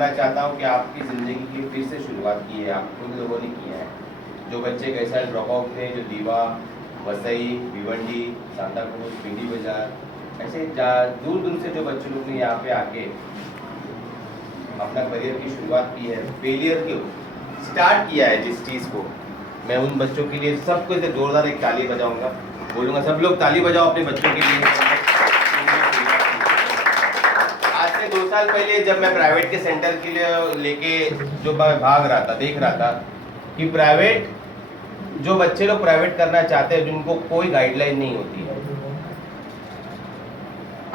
बताना चाहता हूँ कि आपकी ज़िंदगी की फिर से शुरुआत की है, आप उन लोगों ने किया है। जो बच्चे कई साल ड्रॉप आउट थे, जो दीवा, वसई, भिवंडी, सांताक्रूज, बिंडी बाजार, ऐसे दूर दूर से जो बच्चे लोग ने यहाँ पे आके अपना करियर की शुरुआत की है, फेलियर को स्टार्ट किया है जिस चीज़ को, मैं उन बच्चों के लिए सबको इसे जोरदार एक ताली बजाऊंगा, बोलूँगा सब लोग ताली बजाओ अपने बच्चों के लिए। आज से 2 साल पहले जब मैं प्राइवेट के सेंटर के लिए लेके जो मैं भाग रहा था, देख रहा था कि प्राइवेट जो बच्चे लोग प्राइवेट करना चाहते हैं जिनको कोई गाइडलाइन नहीं होती है।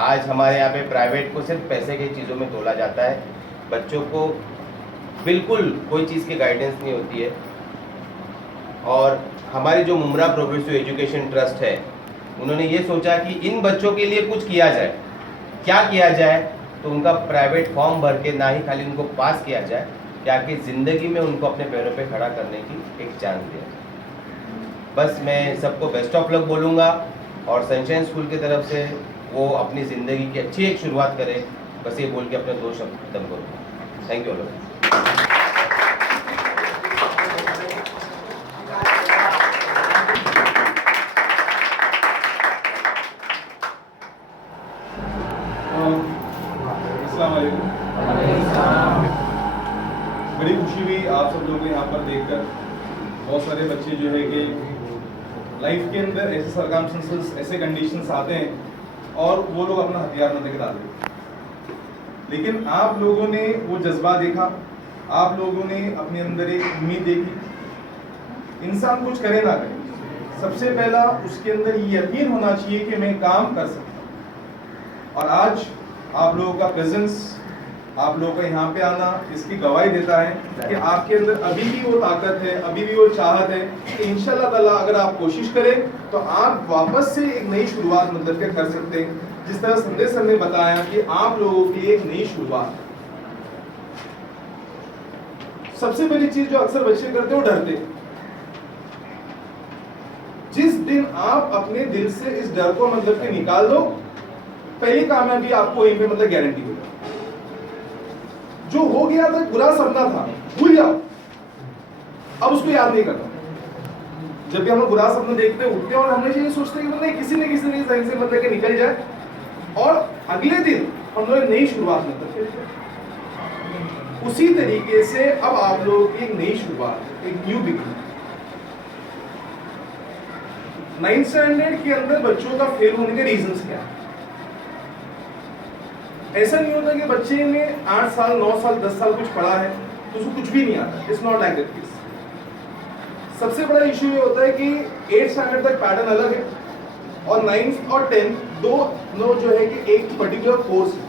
आज हमारे यहाँ पे प्राइवेट को सिर्फ पैसे की चीज़ों में तोला जाता है, बच्चों को बिल्कुल कोई चीज़ की गाइडेंस नहीं होती है। और हमारी जो मुमरा प्रोग्रेसिव एजुकेशन ट्रस्ट है, उन्होंने ये सोचा कि इन बच्चों के लिए कुछ किया जाए। क्या किया जाए? तो उनका प्राइवेट फॉर्म भर के ना ही खाली उनको पास किया जाए, क्या कि ज़िंदगी में उनको अपने पैरों पे खड़ा करने की एक चांस दिया जाए। बस मैं सबको बेस्ट ऑफ लक बोलूँगा और सनशाइन स्कूल की तरफ से वो अपनी ज़िंदगी की अच्छी एक शुरुआत करें, बस ये बोल के अपने 2 शब्द खत्म करूँगा। Thank you all. बड़ी खुशी हुई आप सब लोग यहाँ पर देखकर। बहुत सारे बच्चे जो है कि लाइफ के अंदर ऐसे सर्कमस्टेंसेस, ऐसे कंडीशंस आते हैं और वो लोग अपना हथियार न लेकर डालते, लेकिन आप लोगों ने वो जज्बा देखा, आप लोगों ने अपने अंदर एक उम्मीद देखी। इंसान कुछ करे ना करे, सबसे पहला उसके अंदर ये यकीन होना चाहिए कि मैं काम कर सकता हूँ। और आज आप लोगों का प्रेजेंस, आप लोगों का यहाँ पे आना इसकी गवाही देता है कि आपके अंदर अभी भी वो ताकत है, अभी भी वो चाहत है कि इंशाल्लाह ताला अगर आप कोशिश करें तो आप वापस से एक नई शुरुआत मतलब के कर सकते हैं। जिस तरह संदेश सर ने बताया कि आप लोगों की एक नई शुरुआत, सबसे पहली चीज जो अक्सर बच्चे करते हैं वो डरते। जिस दिन आप अपने दिल से इस डर को मतलब के निकाल दो, पहली कामयाबी आपको वहीं पे मतलब गारंटी होगी। जो हो गया था, बुरा सपना था, भूल जाओ, अब उसको याद नहीं करना। जब भी हम लोग बुरा सपना देखते हैं, उठते हैं और हमेशा ये सोचते हैं कि मतलब किसी न किसी साइड से मतलब के निकल जाए और अगले दिन हम लोग नई शुरुआत मतलब उसी तरीके से अब आप लोगों की एक नई शुरुआत, एक न्यू बिगिनिंग। 9th स्टैंडर्ड के अंदर बच्चों का फेल होने के रीजंस क्या है? ऐसा नहीं होता कि बच्चे ने 8 साल 9 साल 10 साल कुछ पढ़ा है तो उसको कुछ भी नहीं आता। It's not like that case. सबसे बड़ा इशू ये होता है कि 8th स्टैंडर्ड तक पैटर्न अलग है और 9th और 10th दो जो है कि एक पर्टिकुलर कोर्स है।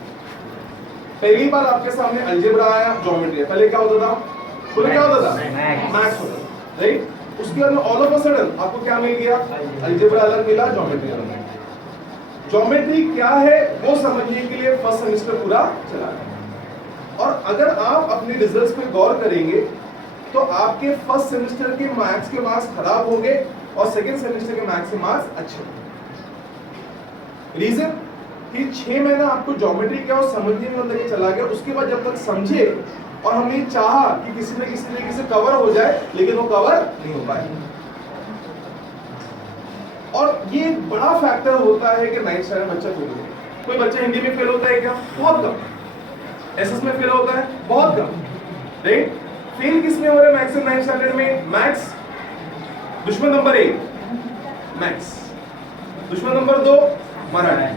पहली बार आपके सामने अलजेब्रा आया, ज्योमेट्री। पहले क्या होता था? पहले क्या होता था? मैथ्स होता था, राइट? उसके बाद ऑल ऑफ अ सडन आपको क्या मिल गया? अलजेब्रा अलग मिला, ज्योमेट्री अलग मिला। ज्योमेट्री क्या है वो समझने के लिए फर्स्ट सेमेस्टर पूरा चला गया। और अगर आप अपने रिजल्ट्स पे गौर करेंगे तो आपके फर्स्ट सेमेस्टर के मैथ्स के मार्क्स खराब होंगे और सेकंड सेमेस्टर के मैथ्स के मार्क्स अच्छे होंगे। रीजन कि 6 महीना आपको ज्योमेट्री क्या और समझने में मतलब चला गया। उसके बाद जब तक समझे और हमने चाहा कि किसी न किसी तरीके से कवर हो जाए, लेकिन वो कवर नहीं हो पाए। और ये बड़ा फैक्टर होता है कि 9th स्टैंडर्ड बच्चा फेल होता है। कोई बच्चा हिंदी में फेल होता है क्या? बहुत कम। एसएस में फेल होता है? बहुत कम, राइट? फेल किस में हो रहा है मैक्सिमम 9th स्टैंडर्ड में? मैथ्स दुश्मन नंबर 1 मैथ्स, दुश्मन नंबर 2 मराठी,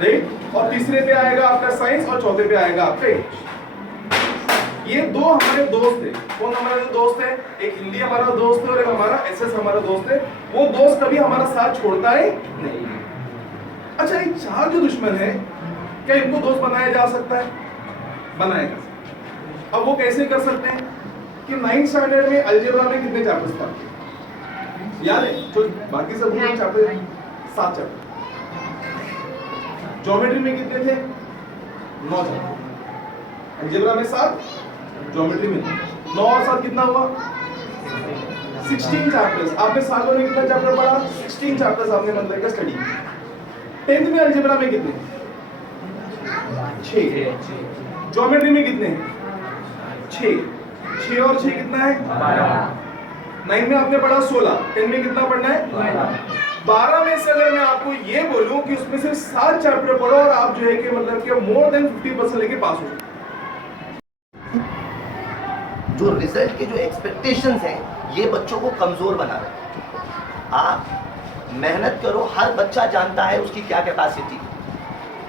राइट? और तीसरे पे आएगा आपका साइंस और चौथे पे आएगा आपका इंग्लिश। ये दो हमारे दोस्त थे। कौन हमारे दो दोस्त है? एक हिंदी हमारा दोस्त है और एक हमारा एसएस हमारा दोस्त है। वो दोस्त कभी हमारा साथ छोड़ता है नहीं। अच्छा, ये 4 जो दुश्मन है, क्या इनको दोस्त बनाया जा सकता है? बनाया जा सकता है। अब वो कैसे कर सकते हैं कि 9th स्टैंडर्ड में अलजेब्रा में कितने चैप्टर्स थे याद है? तो बाकी सब चैप्टर 7 चैप्टर। ज्योमेट्री में कितने थे? 9 चैप्टर। अलजेब्रा में 7, ज्योमेट्री में 9 और 7 कितना हुआ? 16 चैप्टर्स। आपने सालों में कितना चैप्टर पढ़ा? 16 चैप्टर्स आपने मतलब का स्टडी। 10th में अलजेब्रा में कितने? 6। ज्योमेट्री में कितने हैं? 6 और 6 कितना है? 9 में आपने पढ़ा 16, 10 में कितना पढ़ना है? 12 में से अगर मैं आपको ये बोलूं कि उसमें से 7 चैप्टर पढ़ो और आप जो है कि मतलब कि मोर देन 50% लेके पास हो जाओ। जो रिजल्ट के जो एक्सपेक्टेशंस हैं ये बच्चों को कमज़ोर बना रहे हैं। आप मेहनत करो, हर बच्चा जानता है उसकी क्या कैपेसिटी,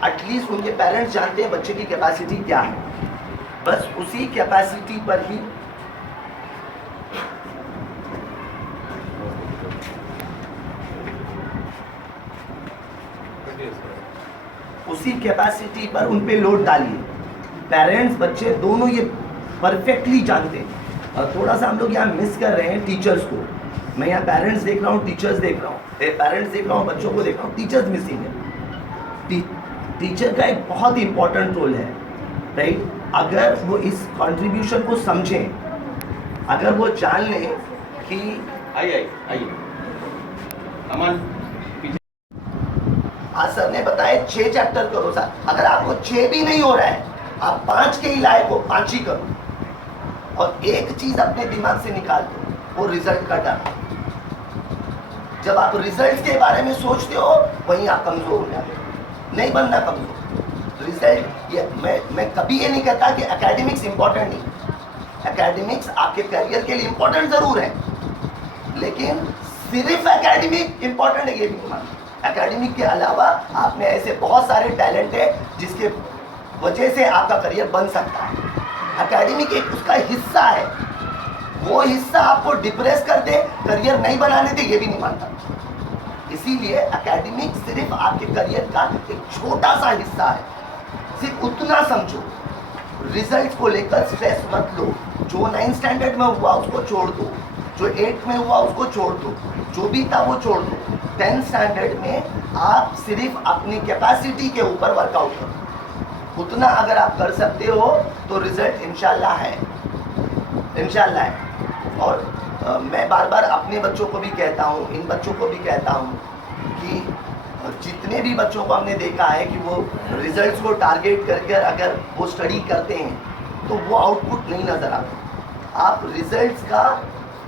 एटलीस्ट उनके पेरेंट्स जानते हैं बच्चे की कैपेसिटी क्या है, बस उसी कैपेसिटी पर ही उसी कैपेसिटी पर उन पे लोड डालिए। पेरेंट्स बच्चे दोनों ये परफेक्टली जानते हैं। और थोड़ा सा हम लोग यहाँ मिस कर रहे हैं टीचर्स को। मैं यहाँ पेरेंट्स देख रहा हूँ, टीचर्स देख रहा हूँ, पेरेंट्स देख रहा हूँ, बच्चों को देख रहा हूँ, टीचर्स मिसिंग है। टीचर का एक बहुत इंपॉर्टेंट रोल है, राइट? अगर वो इस कंट्रीब्यूशन को समझें, अगर वो जान लें कि आइए अमन, आज सर ने बताया 6 चैप्टर करो सर, अगर आपको 6 भी नहीं हो रहा है आप 5 के ही लायक हो, 5 ही करो। और एक चीज अपने दिमाग से निकाल दो, वो रिजल्ट का डर। जब आप रिजल्ट के बारे में सोचते हो वहीं आप कमजोर हो जाते हो। नहीं बनना कमजोर। रिजल्ट ये मैं कभी ये नहीं कहता कि एकेडमिक्स इंपॉर्टेंट नहीं, एकेडमिक्स आपके करियर के लिए इंपॉर्टेंट जरूर है, लेकिन सिर्फ एकेडमिक इंपॉर्टेंट है ये भी नहीं मानता। एकेडमिक के अलावा आप में ऐसे बहुत सारे टैलेंट है जिसके वजह से आपका करियर बन सकता है। एकेडमिक एक उसका हिस्सा है, वो हिस्सा आपको डिप्रेस कर दे, करियर नहीं बनाने दे, ये भी नहीं मानता। इसीलिए एकेडमिक सिर्फ आपके करियर का एक छोटा सा हिस्सा है, सिर्फ उतना समझो। रिजल्ट को लेकर स्ट्रेस मत लो। जो 9th स्टैंडर्ड में हुआ उसको छोड़ दो, जो 8th में हुआ उसको छोड़ दो, जो भी था वो छोड़ दो। 10th स्टैंडर्ड में आप सिर्फ अपनी कैपेसिटी के ऊपर वर्कआउट करो। उतना अगर आप कर सकते हो तो रिजल्ट इंशाल्लाह है, इंशाल्लाह है। और मैं बार बार अपने बच्चों को भी कहता हूँ, इन बच्चों को भी कहता हूँ कि जितने भी बच्चों को हमने देखा है कि वो रिजल्ट्स को टारगेट करके अगर वो स्टडी करते हैं तो वो आउटपुट नहीं नज़र आता। आप रिजल्ट्स का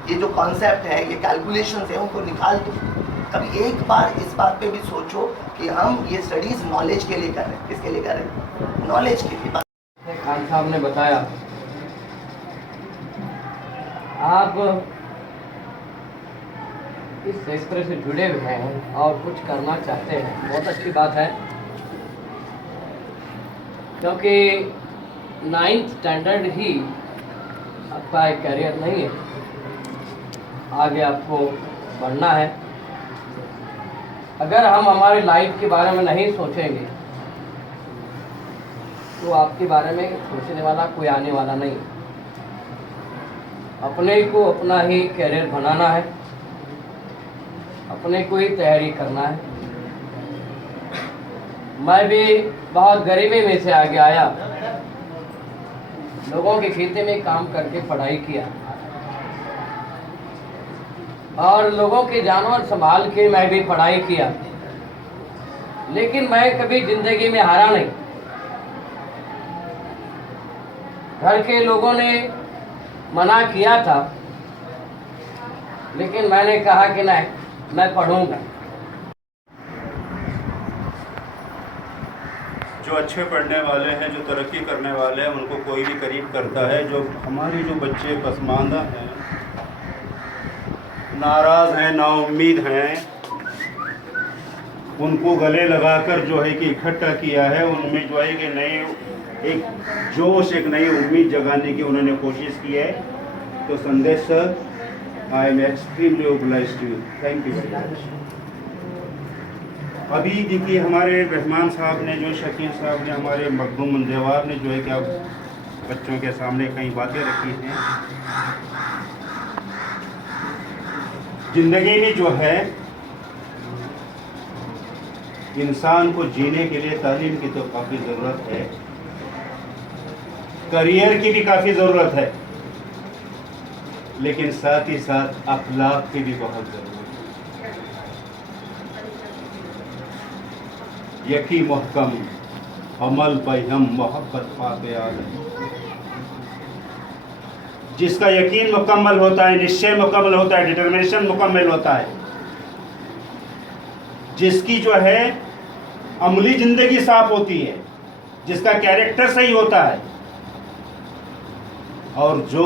ये जो कॉन्सेप्ट है, ये कैलकुलेशंस है, उनको निकाल दो। कभी एक बार इस बात पे भी सोचो कि हम ये स्टडीज़ नॉलेज के लिए कर रहे हैं। किसके लिए कर रहे हैं? नॉलेज के लिए। खान साहब ने बताया, आप इस क्षेत्र से जुड़े हुए हैं और कुछ करना चाहते हैं, बहुत अच्छी बात है। क्योंकि 9th स्टैंडर्ड ही आपका एक करियर नहीं है, आगे आपको बढ़ना है। अगर हम हमारी लाइफ के बारे में नहीं सोचेंगे तो आपके बारे में सोचने वाला कोई आने वाला नहीं। अपने को अपना ही करियर बनाना है, अपने को ही तैयारी करना है। मैं भी बहुत गरीबी में से आगे आया, लोगों के खेते में काम करके पढ़ाई किया और लोगों के जानवर संभाल के मैं भी पढ़ाई किया, लेकिन मैं कभी जिंदगी में हारा नहीं। घर के लोगों ने मना किया था, लेकिन मैंने कहा कि नहीं, मैं पढ़ूंगा। जो अच्छे पढ़ने वाले हैं, जो तरक्की करने वाले हैं, उनको कोई भी करीब करता है। जो हमारे जो बच्चे पसमानदा हैं, नाराज़ हैं, नाउम्मीद हैं, उनको गले लगाकर जो है कि इकट्ठा किया है। उनमें जो है कि नई एक जोश, एक नई उम्मीद जगाने की उन्होंने कोशिश की है। तो Sandesh sir, I am extremely obliged to you, thank you very much. अभी देखिए हमारे रहमान साहब ने, जो शकील साहब ने, हमारे मखदूम मंदेवार ने जो है कि अब बच्चों के सामने कई बातें रखी हैं। ज़िंदगी में जो है इंसान को जीने के लिए तालीम की तो काफ़ी ज़रूरत है, करियर की भी काफ़ी ज़रूरत है, लेकिन साथ ही साथ अखलाक की भी बहुत ज़रूरत है। यकी महकम अमल पे हम मोहब्बत पाते आ गए। जिसका यकीन मुकम्मल होता है, निश्चय मुकम्मल होता है, डिटर्मिनेशन मुकम्मल होता है, जिसकी जो है अमली जिंदगी साफ होती है, जिसका कैरेक्टर सही होता है, और जो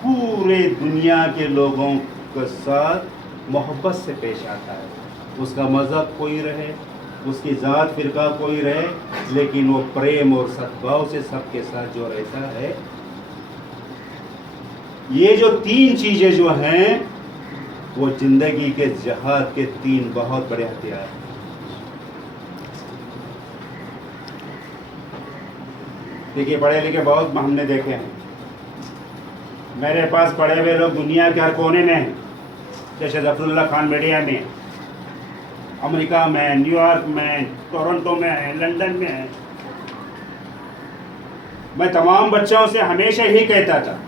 पूरे दुनिया के लोगों के साथ मोहब्बत से पेश आता है, उसका मज़हब कोई रहे, उसकी ज़ात फिरका कोई रहे, लेकिन वो प्रेम और सद्भाव से सबके साथ जो रहता है। ये जो तीन चीज़ें जो हैं वो ज़िंदगी के जहाद के तीन बहुत बड़े हथियार हैं। देखिए, पढ़े लिखे बहुत हमने देखे हैं, मेरे पास पढ़े हुए लोग दुनिया के हर कोने में हैं, जैसे जफरुल्लाह खान मीडिया में, अमेरिका में, न्यूयॉर्क में, टोरंटो में है, लंदन में है। मैं तमाम बच्चों से हमेशा यही कहता था,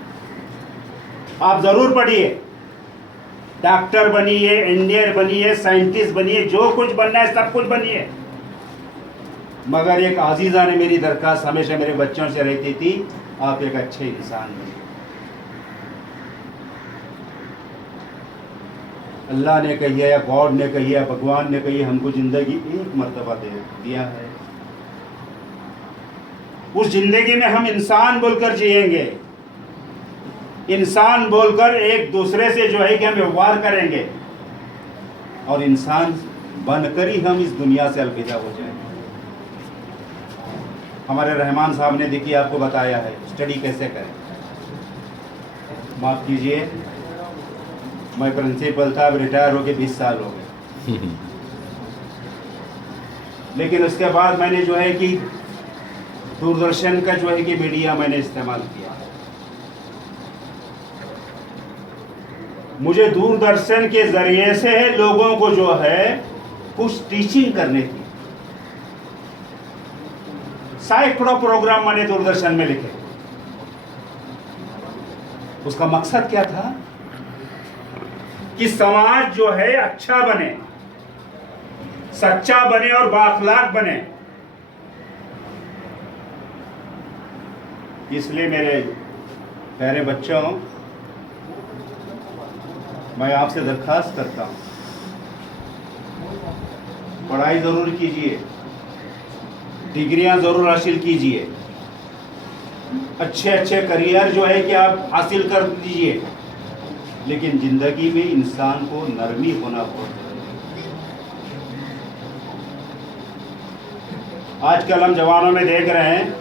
आप ज़रूर पढ़िए, डॉक्टर बनिए, इंजीनियर बनिए, साइंटिस्ट बनिए, जो कुछ बनना है सब कुछ बनिए, मगर एक आजीज़ा ने मेरी दरख्वास्त हमेशा मेरे बच्चों से रहती थी, आप एक अच्छे इंसान बनिए। अल्लाह ने कही है या गॉड ने कही है, भगवान ने कही है, हमको ज़िंदगी एक मर्तबा दिया है, उस ज़िंदगी में हम इंसान बोलकर जिएंगे, इंसान बोलकर एक दूसरे से जो है कि हम व्यवहार करेंगे, और इंसान बनकर ही हम इस दुनिया से अलविदा हो जाएंगे। हमारे रहमान साहब ने देखिए आपको बताया है स्टडी कैसे करें। माफ़ कीजिए, मैं प्रिंसिपल था, अब रिटायर होके 20 साल हो गए, लेकिन उसके बाद मैंने जो है कि दूरदर्शन का जो है कि मीडिया मैंने इस्तेमाल किया। मुझे दूरदर्शन के ज़रिए से लोगों को जो है कुछ टीचिंग करने की, सैकड़ों प्रोग्राम मैंने दूरदर्शन में लिखे। उसका मकसद क्या था कि समाज जो है अच्छा बने, सच्चा बने और बाअखलाक बने। इसलिए मेरे प्यारे बच्चों, मैं आपसे दरख्वास्त करता हूँ, पढ़ाई ज़रूर कीजिए, डिग्रियां ज़रूर हासिल कीजिए, अच्छे अच्छे करियर जो है कि आप हासिल कर दीजिए, लेकिन ज़िंदगी में इंसान को नरमी होना बहुत ज़रूरी है। आजकल हम जवानों में देख रहे हैं,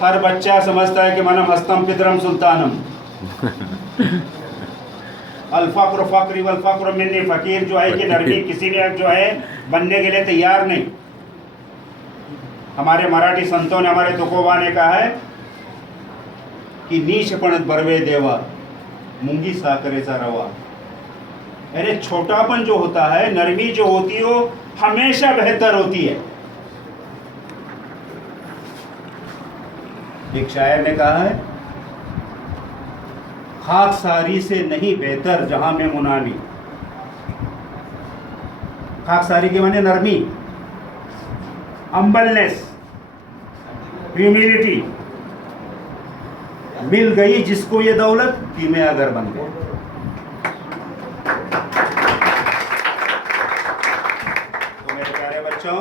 हर बच्चा समझता है कि मनम हस्तम पितरम सुल्तानम, अल्फाकुर फ़क्री वल फ़क्र मिन्नी, फ़कीर जो है कि नरमी किसी ने जो है बनने के लिए तैयार नहीं। हमारे मराठी संतों ने, हमारे तुकोबा ने कहा है कि नीचपण बरवे देवा, मूंगी साकरेचा रवा। अरे छोटापन जो होता है, नरमी जो होती है, वो हमेशा बेहतर होती है। एक शायर ने कहा है, खाकसारी से नहीं बेहतर जहां में मुनामी। खाकसारी के माने नरमी, हम्बलनेस, ह्यूमिलिटी। मिल गई जिसको ये दौलत, धीमे अगर बन गए। तो मेरे प्यारे बच्चों,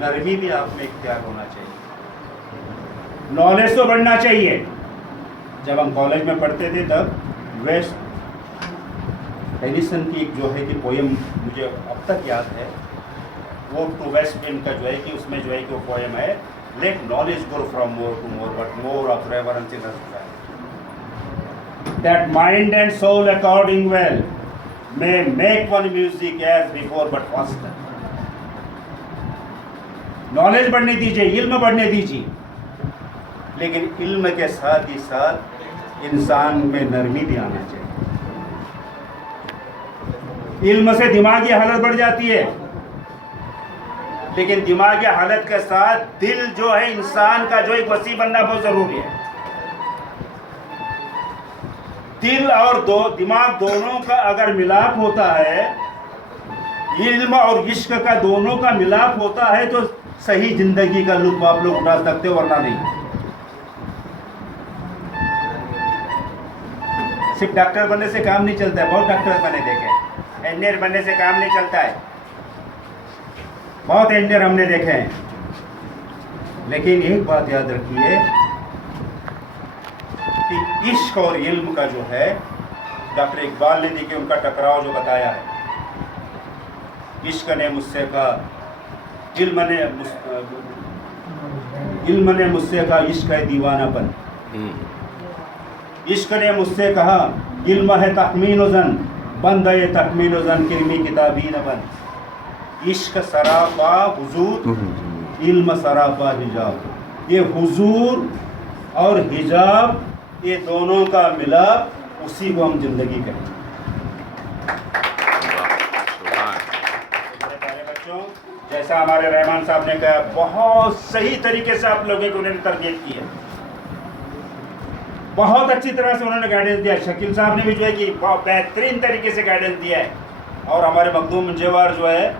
नरमी भी आप में इख्तियार होना चाहिए, नॉलेज तो बढ़ना चाहिए। जब हम कॉलेज में पढ़ते थे तब वेस्ट एडिसन की एक जो है कि पोएम मुझे अब तक याद है, वो टू वेस्ट विंड का जो है कि उसमें जो है कि वो पोएम है, let knowledge grow from more to more but more of reverence in us that mind and soul according well may make one music as before but faster. Knowledge बढ़ने दीजिए, इल्म बढ़ने दीजिए, लेकिन इल्म के साथ ही साथ इंसान में नरमी भी आना चाहिए। इल्म से दिमागी हालत बढ़ जाती है, लेकिन दिमागी हालत के साथ दिल जो है इंसान का जो एक वसी बनना बहुत जरूरी है। दिल और दिमाग दोनों का अगर मिलाप होता है इल्म और इश्क का दोनों का मिलाप होता है तो सही जिंदगी का लुत्फ आप लोग उठा सकते हो, वरना नहीं। सिर्फ डॉक्टर बनने से काम नहीं चलता है, बहुत डॉक्टर बने देखे, इंजीनियर बनने से काम नहीं चलता है, बहुत इंजीनियर हमने देखे हैं। लेकिन एक बात याद रखिए कि इश्क और इल्म का जो है, डॉक्टर इकबाल ने देखिए उनका टकराव जो बताया है, इश्क ने मुझसे कहा, इल्म ने मुझसे कहा इश्क है दीवानापन, इश्क ने मुझसे कहा इल्म है तखमीन वज़न, बंद है तखमीन वज़न किरमी किताबी न बन। इश्क सरापा हुजूर, इल्म सरापा हिजाब। ये हुजूर और हिजाब, ये दोनों का मिलाप, उसी को हम जिंदगी कहते हैं। प्यारे बच्चों, जैसा हमारे रहमान साहब ने कहा, बहुत सही तरीके से आप लोगों को उन्होंने तरबियत की है, बहुत अच्छी तरह से उन्होंने गाइडेंस दिया। शकील साहब ने भी जो है कि बहुत बेहतरीन तरीके से गाइडेंस दिया है। और हमारे मखदूम मुंजेवार जो है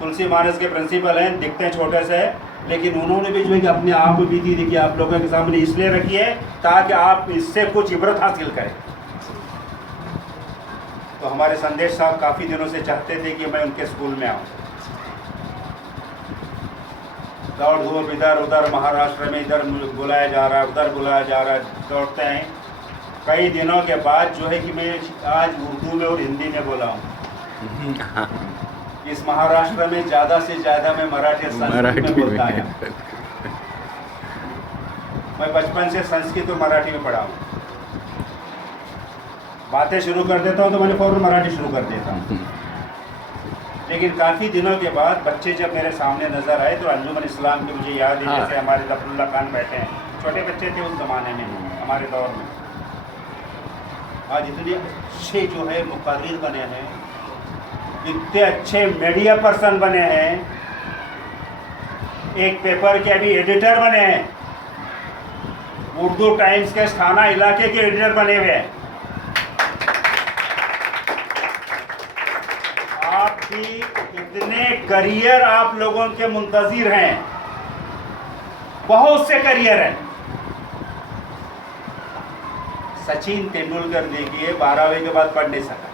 तुलसी मानस के प्रिंसिपल हैं, दिखते हैं छोटे से, लेकिन उन्होंने भी जो है कि अपने आप भी दी देखिए आप लोगों के सामने इसलिए रखी है ताकि आप इससे कुछ इबरत हासिल करें। तो हमारे संदेश साहब काफ़ी दिनों से चाहते थे कि मैं उनके स्कूल में आऊँ। दौड़ धूप इधर उधर, महाराष्ट्र में इधर बुलाया जा रहा है, उधर बुलाया जा रहा है, दौड़ते हैं। कई दिनों के बाद जो है कि मैं आज उर्दू में और हिंदी में बोला हूँ। इस महाराष्ट्र में ज़्यादा से ज़्यादा मैं मराठी और संस्कृत में बोलता आया। मैं बचपन से संस्कृत और मराठी में पढ़ा हूँ। बातें शुरू कर देता हूँ तो मैंने फ़ौरन मराठी शुरू कर देता हूँ। लेकिन काफ़ी दिनों के बाद बच्चे जब मेरे सामने नज़र आए तो अंजुमन इस्लाम की मुझे याद है, जैसे हमारे जफरुल्लाह खान बैठे हैं, छोटे बच्चे थे उस ज़माने में, हमारे दौर में। आज इतने अच्छे जो है मुक़र्रिर बने हैं, इतने अच्छे मीडिया पर्सन बने हैं, एक पेपर के अभी एडिटर बने हैं, उर्दू टाइम्स के थाना इलाके के एडिटर बने हुए हैं। आपकी इतने करियर आप लोगों के मुंतजिर हैं, बहुत से करियर हैं। सचिन तेंदुलकर देखिए 12वीं के बाद पढ़ नहीं सका,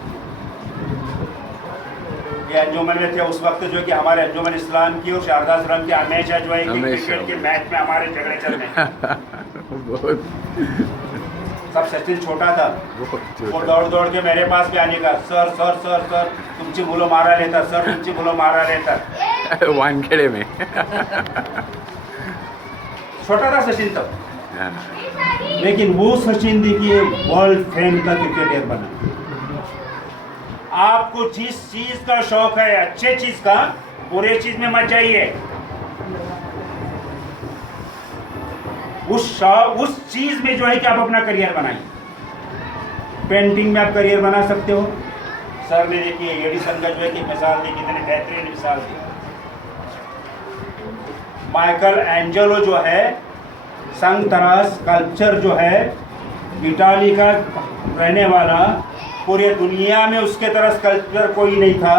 ये अंजुमन में थे उस वक्त जो है कि हमारे अंजुमन इस्लाम की और शारदा रंग के हमेशा जो है कि क्रिकेट के मैच में हमारे झगड़े चल रहे हैं। सब सचिन छोटा था, वो दौड़ दौड़ के मेरे पास भी आने का, सर सर सर सर तुमची मुलं मारा लेता, सर तुमची मुलं मारा लेता। वानखेड़े में छोटा था सचिन तब, लेकिन वो सचिन देखिए वर्ल्ड फेम का क्रिकेटर बना। आपको जिस चीज का शौक है, अच्छे चीज का, बुरे चीज में मत जाइए। उस चीज में जो है कि आप अपना करियर बनाइए। पेंटिंग में आप करियर बना सकते हो। सर ने देखिए एडिसन का जो है कि मिसाल दी, कितने बेहतरीन मिसाल दी। माइकल एंजेलो जो है संग तरह स्कल्पचर जो है, इटाली का रहने वाला, पूरी दुनिया में उसके तरह स्कल्पचर कोई नहीं था।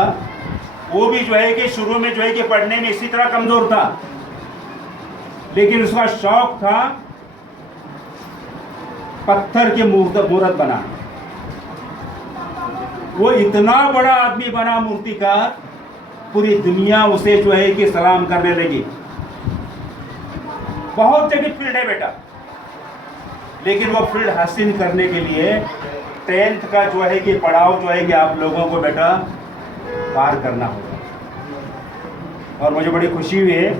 वो भी जो है कि शुरू में जो है कि पढ़ने में इसी तरह कमजोर था, लेकिन उसका शौक था पत्थर के मूर्त बनाना। वो इतना बड़ा आदमी बना मूर्तिकार, पूरी दुनिया उसे जो है कि सलाम करने लगी। बहुत जगह फील्ड है बेटा, लेकिन वो फील्ड हासिल करने के लिए 10th का जो है कि पड़ाव जो है कि आप लोगों को बेटा पार करना होगा। और मुझे बड़ी खुशी हुई है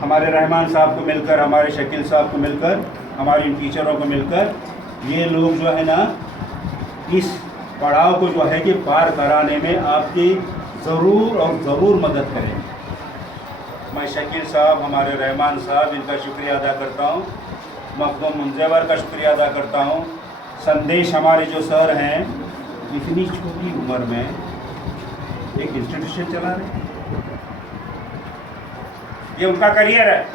हमारे रहमान साहब को मिलकर, हमारे शकील साहब को मिलकर, हमारे इन टीचरों को मिलकर, ये लोग जो है ना इस पड़ाव को जो है कि पार कराने में आपकी ज़रूर और ज़रूर मदद करें। मैं शकील साहब, हमारे रहमान साहब, इनका शुक्रिया अदा करता हूँ। मखदूम मुंजेवर का शुक्रिया अदा करता हूँ। संदेश हमारे जो सर हैं, इतनी छोटी उम्र में एक इंस्टीट्यूशन चला रहे हैं, ये उनका करियर है।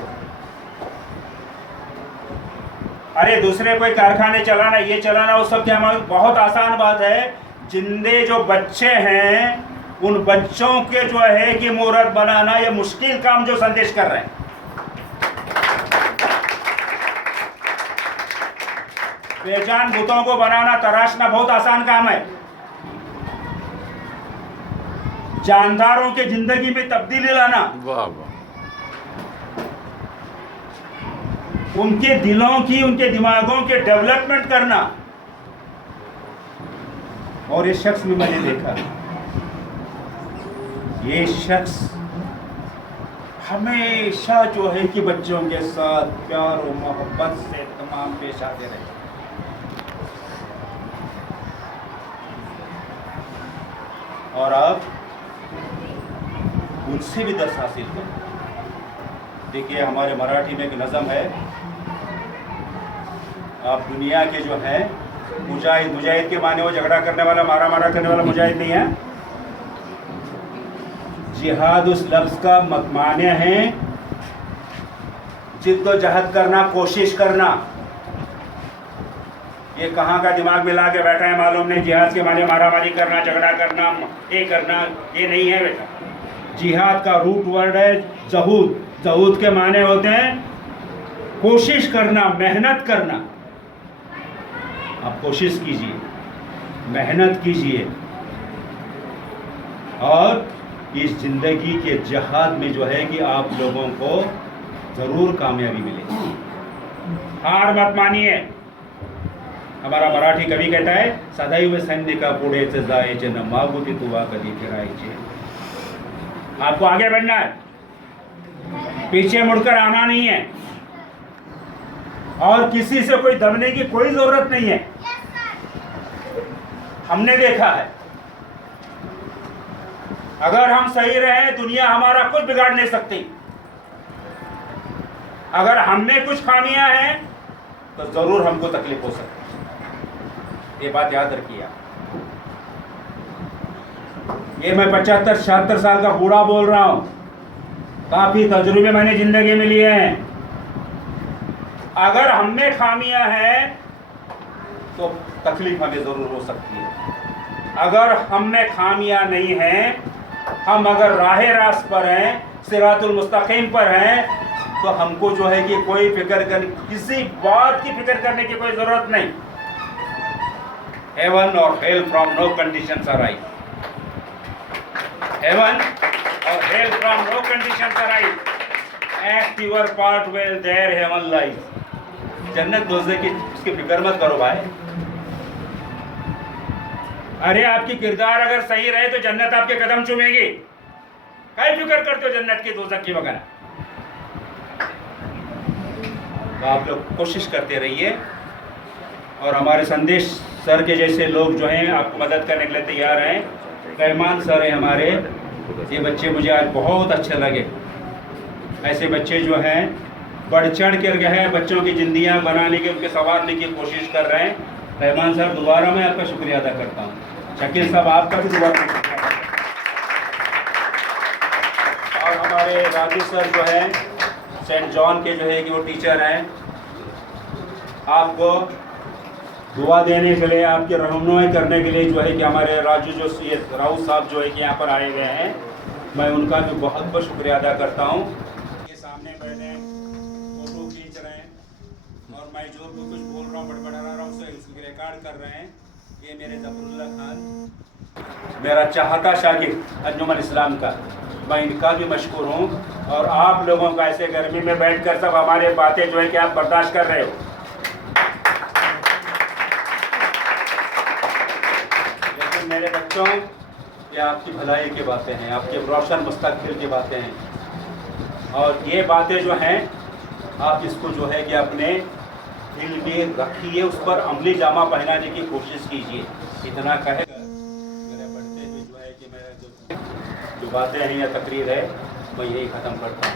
अरे दूसरे कोई कारखाने चलाना, ये चलाना, वो सब क्या बहुत आसान बात है। जिंदे जो बच्चे हैं उन बच्चों के जो है कि मूर्त बनाना ये मुश्किल काम जो संदेश कर रहे हैं। बेजान बुतों को बनाना, तराशना बहुत आसान काम है। जानदारों के जिंदगी में तब्दीली लाना, वाह वाह। उनके दिलों की, उनके दिमागों के डेवलपमेंट करना। और ये शख्स भी मैंने देखा, ये शख्स हमेशा जो है कि बच्चों के साथ प्यार और मोहब्बत से तमाम पेश आते रहे। और आप उनसे भी दर्स हासिल करें। देखिए, हमारे मराठी में एक नज़म है, आप दुनिया के जो है मुजाहिद, मुजाहिद के माने वो झगड़ा करने वाला, मारा मारा करने वाला मुजाहिद नहीं है। जिहाद उस लफ्ज़ का माने हैं जिद्दोजहद करना, कोशिश करना। ये कहाँ का दिमाग मिला के बैठा है मालूम नहीं। जिहाद के माने मारा मारी करना, झगड़ा करना, ये करना, ये नहीं है बेटा। जिहाद का रूट वर्ड है जहूद। जहूद के माने होते हैं कोशिश करना, मेहनत करना। आप कोशिश कीजिए, मेहनत कीजिए और इस जिंदगी के जहाद में जो है कि आप लोगों को ज़रूर कामयाबी मिलेगी। हार मत मानिए। हमारा मराठी कवि कहता है, सदैव सैनिका पुढेच जायचे न मागुती तुवा कधी फिरायचे। आपको आगे बढ़ना है, पीछे मुड़कर आना नहीं है और किसी से कोई दबने की कोई जरूरत नहीं है। हमने देखा है, अगर हम सही रहे दुनिया हमारा कुछ बिगाड़ नहीं सकती। अगर हम में कुछ खामियां हैं तो जरूर हमको तकलीफ हो सकती है। ये बात याद रखिए। ये मैं 75-76 साल का बूढ़ा बोल रहा हूं, काफी तजुर्बे मैंने जिंदगी में लिए हैं। अगर हम में खामियां हैं तो तकलीफ हमें जरूर हो सकती है। अगर हम में खामियां नहीं हैं, हम अगर राहे रास्त पर हैं, सिरातुल मुस्तकीम पर हैं, तो हमको जो है कि कोई फिक्र कर, किसी बात की फिक्र करने की कोई जरूरत नहीं। हेवन और hell from no conditions arise. Heaven और hell from no conditions arise. Act your part well, there heaven lies. जन्नत दोज़ख की उसकी फिक्र मत करो भाई। अरे आपकी किरदार अगर सही रहे तो जन्नत आपके कदम चूमेगी। क्या फिक्र करते हो जन्नत की, दोज़ख की वगैरह? तो आप लोग कोशिश करते रहिए और हमारे संदेश सर के जैसे लोग जो हैं आपको मदद करने के लिए तैयार हैं। रहमान सर हैं हमारे, ये बच्चे मुझे आज बहुत अच्छे लगे। ऐसे बच्चे जो हैं बढ़ चढ़ कर गए हैं, बच्चों की जिंदगियां बनाने की, उनके संवारने की कोशिश कर रहे हैं। रहमान साहब, दोबारा मैं आपका शुक्रिया अदा करता हूँ। शकील साहब, आपका भी दोबारा। और हमारे राजू सर जो हैं सेंट जॉन के जो है कि वो टीचर हैं, आपको दुआ देने के लिए, आपकी रहनुमाई करने के लिए जो है कि हमारे राजू जो राउत साहब जो है कि यहाँ पर आए हुए हैं, मैं उनका भी बहुत बहुत शुक्रिया अदा करता हूँ। ये सामने बैठे फोटो खींच रहे हैं और मैं जो भी कुछ बोल रहा हूँ, बड़बड़ा रहा हूँ, उसको रिकॉर्ड कर रहे हैं। ये मेरे जफरुल्लाह खान, मेरा चाहता शागिर्द अंजुमन इस्लाम का, मैं इनका भी मशकूर हूँ। और आप लोगों का ऐसे गर्मी में बैठकर सब हमारे बातें जो है कि आप बर्दाश्त कर रहे हो। लेकिन मेरे बच्चों, ये आपकी भलाई की बातें हैं, आपके रोशन मुस्तकबिल की बातें हैं। और ये बातें जो हैं आप इसको जो है कि अपने दिल में रखिए, उस पर अमली जामा पहनाने की कोशिश कीजिए। इतना कहेगा मेरे बढ़ते हुए जो है कि मेरा जो बातें हैं या तकरीर है, मैं यही ख़त्म करता हूँ।